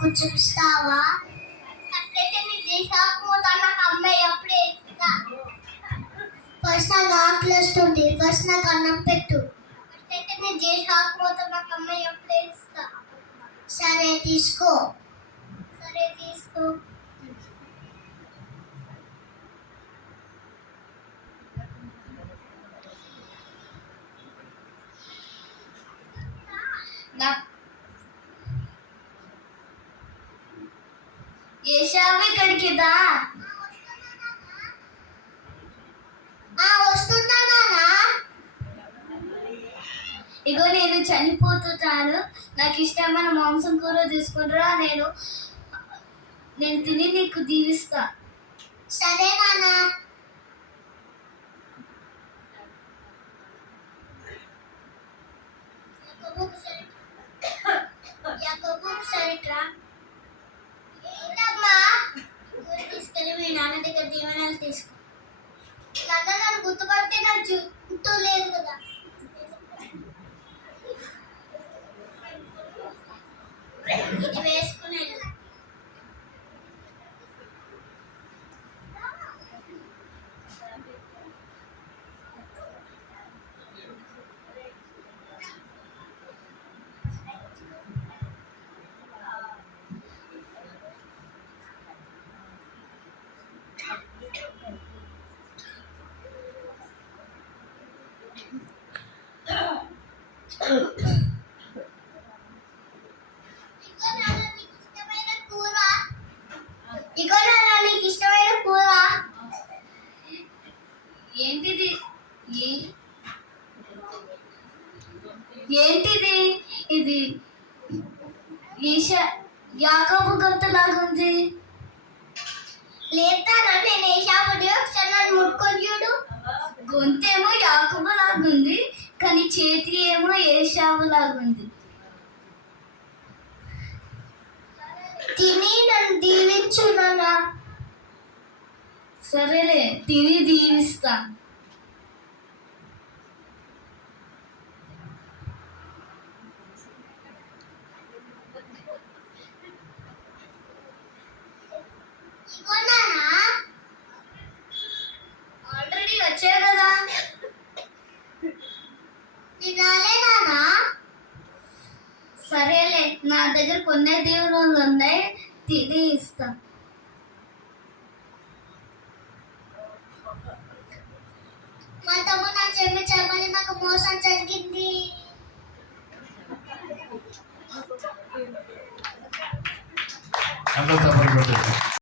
కూర్చోపిస్తావా? అట్లయితే నీ దేశాకు పోతాను. నాకు అమ్మాయి అప్పుడే ఇస్తా. ఫస్ట్ నాకు ఆకలి వస్తుంది. ఫస్ట్ నాకు అన్నం పెట్టు. అట్లయితే నీ దేశాకు పోతాను. నాకు అమ్మాయి అప్పుడే ఇస్తా. సరే తీసుకో. సరే తీసుకో. ఏషావు ఇక్కడికి దా. వస్తున్నా నాన్న. ఇగో నేను చనిపోతున్నాను. నాకు ఇష్టమైన మాంసం కూర తీసుకుంటారా, నేను తిని నీకు దీవిస్తా. సరే నాన్న. ఏంటమ్మా? తీసుకెళ్ళి మీ నాన్న దగ్గర దీవెనలు తీసుకో. నాన్న నన్ను గుర్తుపడితే నా జుట్టు లేదు కదా. ఇది వేసుకునే ఏంటిది? ఇది యాకోబు గొంతులాగుంది. లేతానా? నేను ఏషావుని. ఒకసారి నన్ను ముట్టుకొని చూడు. గొంతేమో యాకోబు లాగుంది, కానీ చేతి ఏమో ఏషావు లాగుంది. తిని నన్ను దీవించు నాన్న. సరేలే, తిని దీవిస్తా. ఆల్రెడీ వచ్చా కదా. తినాలే నాన్న. సరేలే, నా దగ్గర కొన్ని దీవెనలు ఉన్నాయి, తిని ఇస్తా. మా తమ్ముడు నా చెప్పమని నాకు మోసం జరిగింది.